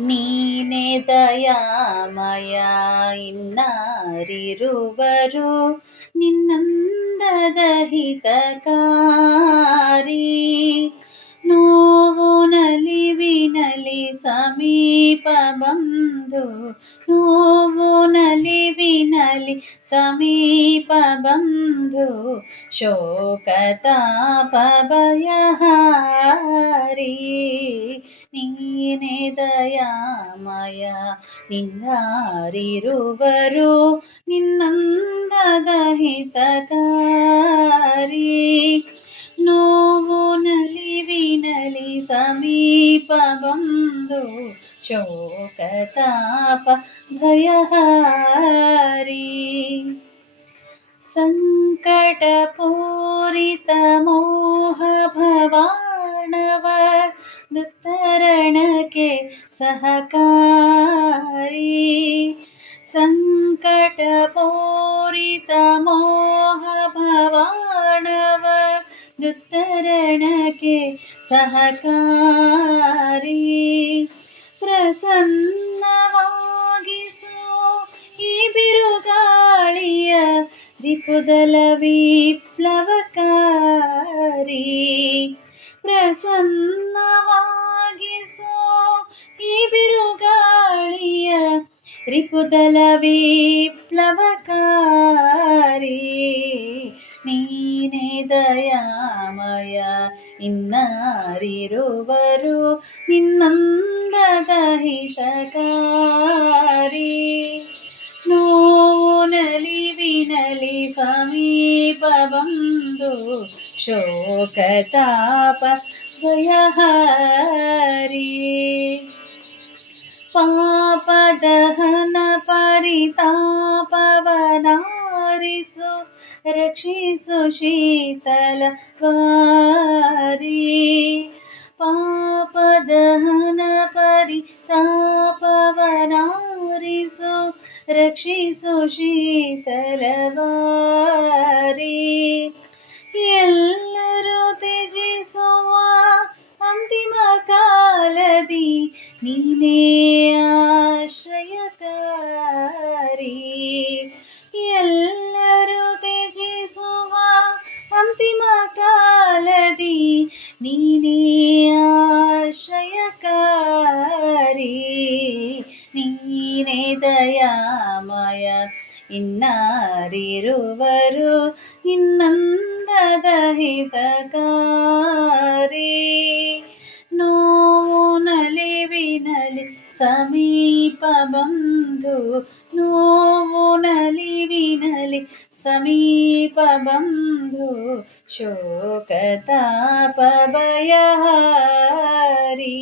ನೀನೆ ದಯಾಮಯ ಇನ್ನಾರಿರುವರು. ನಿನ್ನಂದದ ಹಿತಕಾರಿ. ನೋವು ನಲಿವಿನಲಿ ಸಮೀಪ ಬಂದು ನೋವು ನಲಿವಿನಲಿ ಸಮೀಪ ಬಂಧು ಶೋಕತಾಪ ಭಯಹಾರಿ ನೀನೆ ದಯಾಮಯ ನಿನ್ನಾರಿರುವರು ನಿನ್ನಂದದ ಹಿತಕಾರಿ. ನಲಿವಿನಲಿ ಸಮೀಪ ಬಂದು ಶೋಕತಾಪ ಭಯಹಾರಿ ಸಂಕಟಪೂರಿತ ಮೋಹ ಭವಾಣವ ದುತ್ತರಣಕ್ಕೆ ಸಹಕಾರಿ ಸಹಕಾರಿ ಪ್ರಸನ್ನವಾಗಿಸು ಈ ಬಿರುಗಾಳಿಯ ರಿಪುದಲ ವಿಪ್ಲವಕಾರಿ ಪ್ರಸನ್ನವಾಗಿಸು ಈ ಬಿರುಗಾಳಿಯ ರಿಪುದಲ ವಿಪ್ಲವಕಾರಿ ಇನ್ನಾರಿರುವರು ನಿನ್ನಂದದ ಹಿತಕಾರಿ ನೋವು ನಲಿವಿನಲಿ ಸಮೀಪ ಬಂದು ಶೋಕತಾಪ ಭಯಹಾರಿ ಪಾಪದಹನ ಪರಿತಾಪವನಾರಿಸು ರಕ್ಷಿಸು ಶೀತಲ ವಾರಿ ಪಾಪದಹನ ಪರಿತಾಪವನಾರಿಸು ರಕ್ಷಿಸು ಶೀತಲವಾರಿ ಎಲ್ಲರೂ ತ್ಯಜಿಸುವ ಅಂತಿಮ ಕಾಲದಿ ನೀನೇ ಆಶ್ರಯಕಾರಿ ಅಂತಿಮ ಕಾಲದಿ ನೀನೇ ಆಶ್ರಯಕಾರಿ. ನೀನೇ ದಯಾಮಯ. ಇನ್ನಾರಿರುವರು ಇನ್ನಂದದ ಹಿತಕಾರಿ. సమీప బంధు నోవు నలివి నలి సమీప బంధు శోకతాపభయహారీ.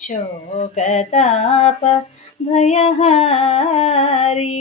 శోకతాప భయహారీ